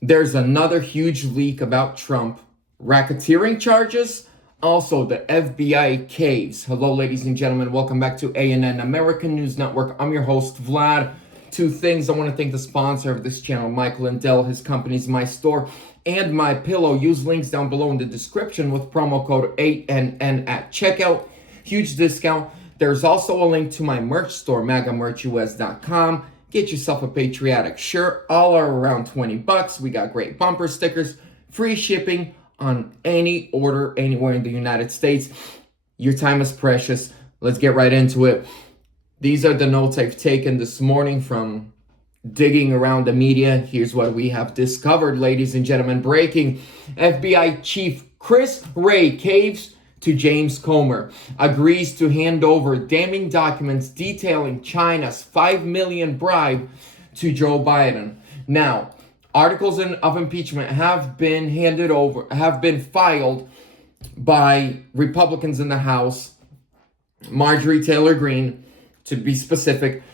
There's another huge leak about Trump. Racketeering charges. Also, the FBI caves. Hello, ladies and gentlemen. Welcome back to ANN, American News Network. I'm your host, Vlad. Two things. I want to thank the sponsor of this channel, Mike Lindell. His company's My Store and My Pillow. Use links down below in the description with promo code ANN at checkout. Huge discount. There's also a link to my merch store, MAGAmerchUS.com. Get yourself a patriotic shirt. All are around 20 bucks. We got great bumper stickers, free shipping on any order anywhere in the United States. Your time is precious. Let's get right into it. These are the notes I've taken this morning from digging around the media. Here's what we have discovered, ladies and gentlemen. Breaking: FBI Chief Chris Wray caves to James Comer, agrees to hand over damning documents detailing China's $5 million bribe to Joe Biden. Now, articles of impeachment have been filed by Republicans in the House, Marjorie Taylor Greene, to be specific.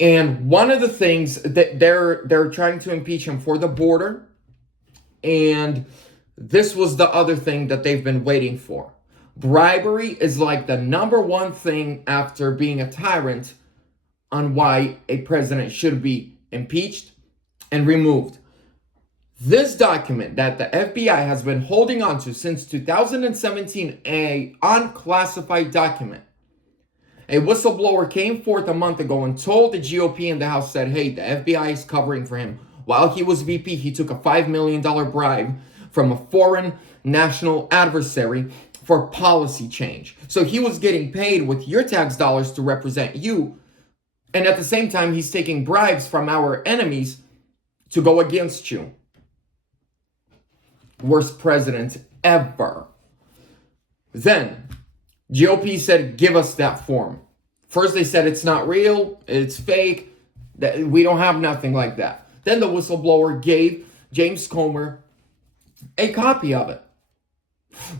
And one of the things that they're trying to impeach him for the border, and this was the other thing that they've been waiting for. Bribery is like the number one thing after being a tyrant on why a president should be impeached and removed. This document that the FBI has been holding on to since 2017, an unclassified document. A whistleblower came forth a month ago and told the GOP in the House, said, hey, the FBI is covering for him. While he was VP, he took a $5 million bribe from a foreign national adversary for policy change. So he was getting paid with your tax dollars to represent you. And at the same time, he's taking bribes from our enemies to go against you. Worst president ever. Then GOP said, give us that form. First they said it's not real, it's fake, that we don't have nothing like that. Then the whistleblower gave James Comer a copy of it.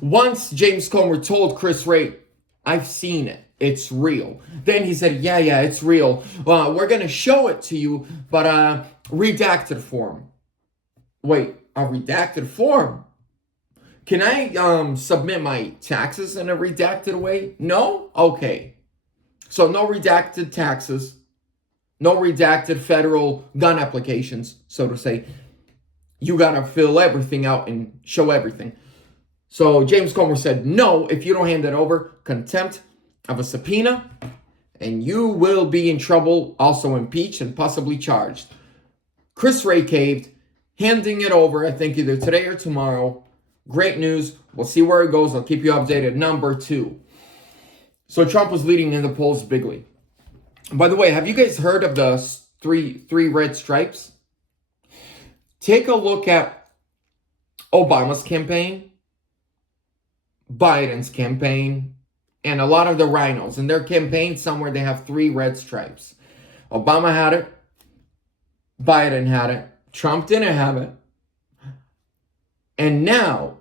Once James Comer told Chris Wray, I've seen it, it's real. Then he said, yeah, it's real. We're going to show it to you, but redacted form. Wait, a redacted form? Can I submit my taxes in a redacted way? No? Okay. So no redacted taxes, no redacted federal gun applications, so to say. You got to fill everything out and show everything. So James Comer said, no, if you don't hand it over, contempt of a subpoena, and you will be in trouble, also impeached and possibly charged. Chris Wray caved, handing it over, I think either today or tomorrow. Great news. We'll see where it goes. I'll keep you updated. Number 2. So Trump was leading in the polls bigly. By the way, have you guys heard of the three red stripes? Take a look at Obama's campaign, Biden's campaign, and a lot of the rhinos. In their campaign, somewhere they have 3 red stripes. Obama had it. Biden had it. Trump didn't have it. And now,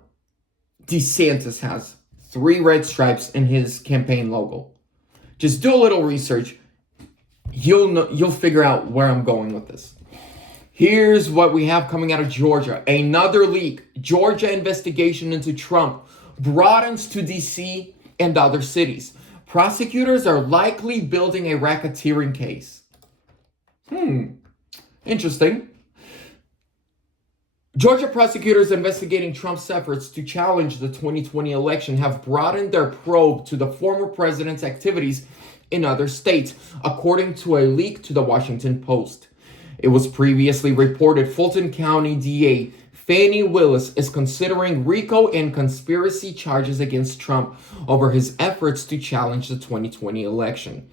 DeSantis has 3 red stripes in his campaign logo. Just do a little research. You'll figure out where I'm going with this. Here's what we have coming out of Georgia. Another leak. Georgia investigation into Trump broadens to D.C. and other cities. Prosecutors are likely building a racketeering case. Interesting. Georgia prosecutors investigating Trump's efforts to challenge the 2020 election have broadened their probe to the former president's activities in other states, according to a leak to the Washington Post. It was previously reported Fulton County DA Fani Willis is considering RICO and conspiracy charges against Trump over his efforts to challenge the 2020 election.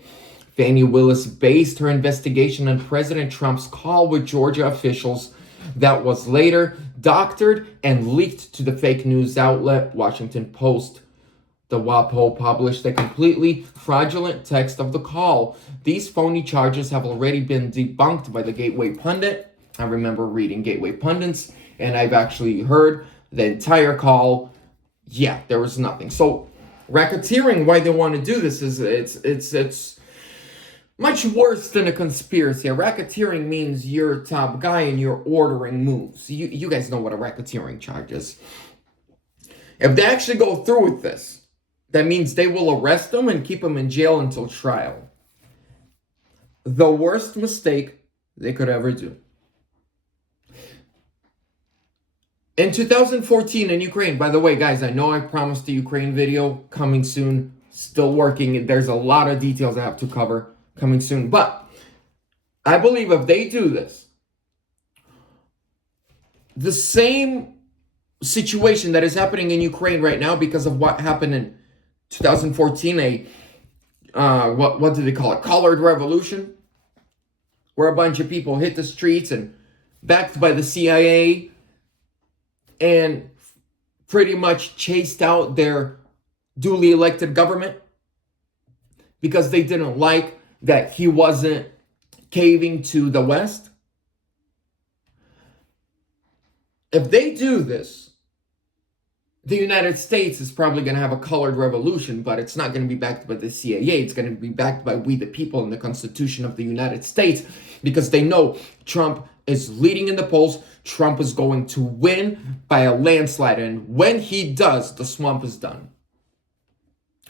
Fani Willis based her investigation on President Trump's call with Georgia officials that was later doctored and leaked to the fake news outlet Washington Post. The WAPO published a completely fraudulent text of the call. These phony charges have already been debunked by the Gateway Pundit. I remember reading Gateway Pundits, and I've actually heard the entire call. Yeah, there was nothing. So racketeering, why they want to do this is it's Much worse than a conspiracy. A racketeering means you're top guy and you're ordering moves. You guys know what a racketeering charge is. If they actually go through with this, that means they will arrest them and keep them in jail until trial. The worst mistake they could ever do. In 2014 in Ukraine, by the way, guys, I know I promised a Ukraine video coming soon. Still working. There's a lot of details I have to cover coming soon. But I believe if they do this, the same situation that is happening in Ukraine right now because of what happened in 2014, what do they call it? Colored revolution, where a bunch of people hit the streets and backed by the CIA and pretty much chased out their duly elected government because they didn't like that he wasn't caving to the West. If they do this, the United States is probably going to have a colored revolution, but it's not going to be backed by the CIA. It's going to be backed by we the people and the Constitution of the United States, because they know Trump is leading in the polls. Trump is going to win by a landslide, and when he does, the swamp is done.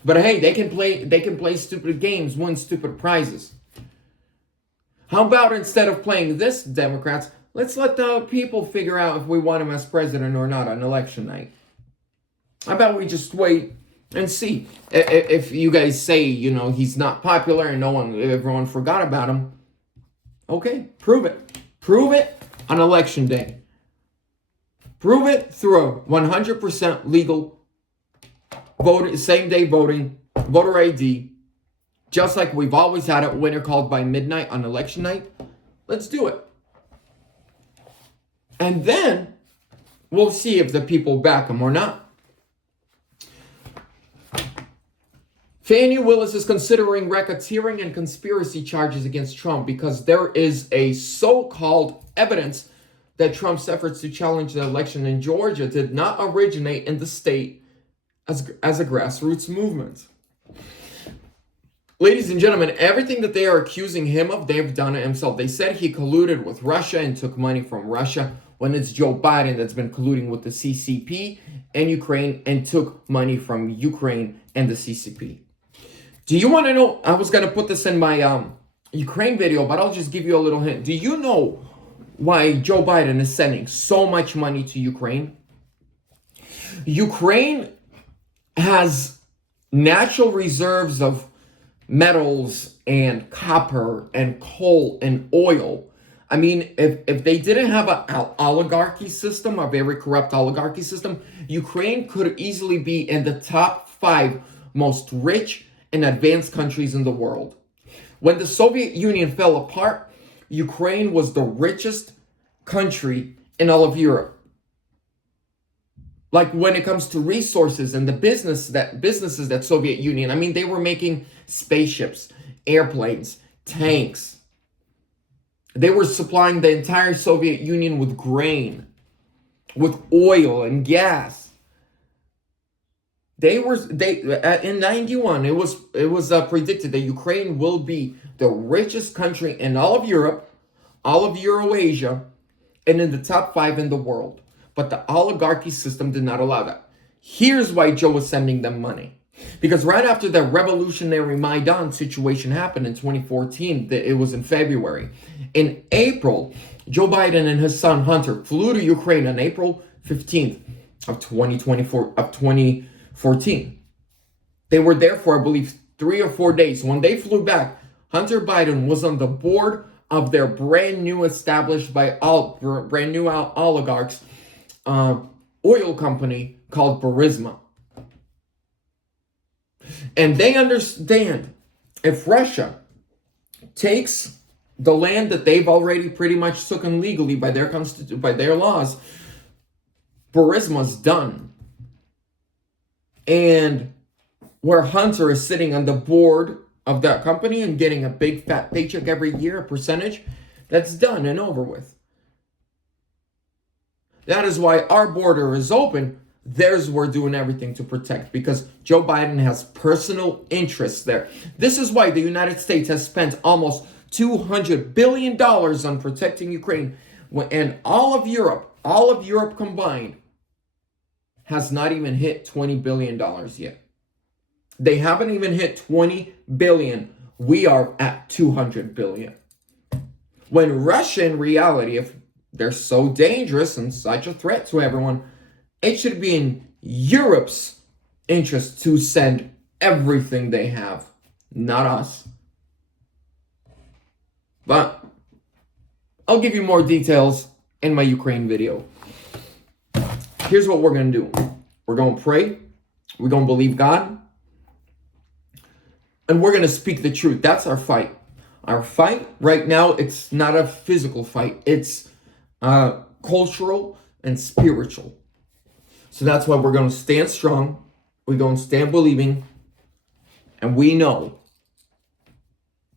But hey, they can play stupid games, win stupid prizes. How about instead of playing this, Democrats, let's let the people figure out if we want him as president or not on election night. How about we just wait and see? If you guys say, you know, he's not popular and everyone forgot about him, okay, prove it. Prove it on election day. Prove it through a 100% legal voting, same day voting, voter ID, just like we've always had it, winner called by midnight on election night. Let's do it. And then we'll see if the people back him or not. Fani Willis is considering racketeering and conspiracy charges against Trump because there is a so-called evidence that Trump's efforts to challenge the election in Georgia did not originate in the state as a grassroots movement. Ladies and gentlemen, everything that they are accusing him of, they've done it himself. They said he colluded with Russia and took money from Russia, when it's Joe Biden that's been colluding with the CCP and Ukraine and took money from Ukraine and the CCP. Do you want to know? I was going to put this in my Ukraine video, but I'll just give you a little hint. Do you know why Joe Biden is sending so much money to Ukraine? Ukraine has natural reserves of metals and copper and coal and oil. I mean, if they didn't have an oligarchy system, a very corrupt oligarchy system, Ukraine could easily be in the top 5 most rich and advanced countries in the world. When the Soviet Union fell apart, Ukraine was the richest country in all of Europe. Like when it comes to resources and the businesses that Soviet Union, I mean, they were making spaceships, airplanes, tanks. They were supplying the entire Soviet Union with grain, with oil and gas. In 91, it was predicted that Ukraine will be the richest country in all of Europe, all of Eurasia, and in the top 5 in the world. But the oligarchy system did not allow that. Here's why Joe was sending them money. Because right after the revolutionary Maidan situation happened in 2014, it was in February. In April, Joe Biden and his son Hunter flew to Ukraine on April 15th of 2014. They were there for, I believe, 3 or 4 days. When they flew back, Hunter Biden was on the board of their brand new established by brand new oligarchs oil company called Burisma. And they understand if Russia takes the land that they've already pretty much taken legally by their by their laws, Burisma's done. And where Hunter is sitting on the board of that company and getting a big fat paycheck every year, a percentage, that's done and over with. That is why our border is open. we're doing everything to protect, because Joe Biden has personal interests there. This is why the United States has spent almost $200 billion on protecting Ukraine, and all of Europe combined has not even hit $20 billion yet. They haven't even hit 20 billion. We are at 200 billion. When Russia, in reality, if they're so dangerous and such a threat to everyone, it should be in Europe's interest to send everything they have, not us. But I'll give you more details in my Ukraine video. Here's what we're going to do. We're going to pray. We're going to believe God. And we're going to speak the truth. That's our fight. Our fight right now, it's not a physical fight. It's cultural and spiritual. So that's why we're going to stand strong. We're going to stand believing. And we know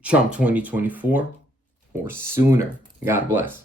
Trump 2024 or sooner. God bless.